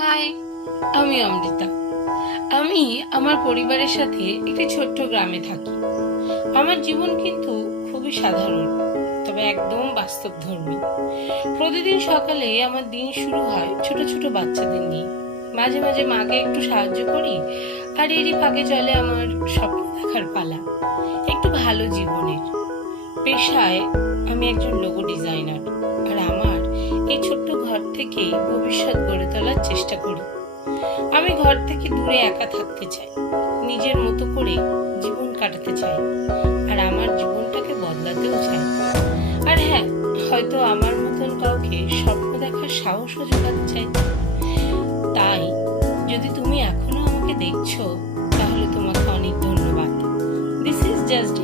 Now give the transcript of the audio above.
High, আমি অমৃতা। আমি আমার পরিবারের সাথে একটি ছোট্ট গ্রামে থাকি। আমার জীবন কিন্তু খুবই সাধারণ, তবে একদম বাস্তবধর্মী। প্রতিদিন সকালে আমার দিন শুরু হয় ছোট ছোট বাচ্চাদের নিয়ে। মাঝে মাঝে মাকে একটু সাহায্য করি, আর এরই ফাঁকে চলে আমার স্বপ্ন দেখার পালা, একটু ভালো জীবনের। পেশায় আমি একজন লোগো ডিজাইনার, আর আমার এই ছোট্ট ঘর থেকেই ভবিষ্যৎ গড়ে তোলার চেষ্টা করি। আমি ঘর থেকে দূরে একা থাকতে চাই, নিজের মতো করে জীবন কাটাতে চাই, আর আমার জীবনটাকে বদলাতেও চাই। আর হ্যাঁ, হয়তো আমার মতন কাউকে স্বপ্ন দেখার সাহসও জোগাতে চাই। তাই যদি তুমি এখনো আমাকে দেখছো, তাহলে তোমাকে অনেক ধন্যবাদ। This is just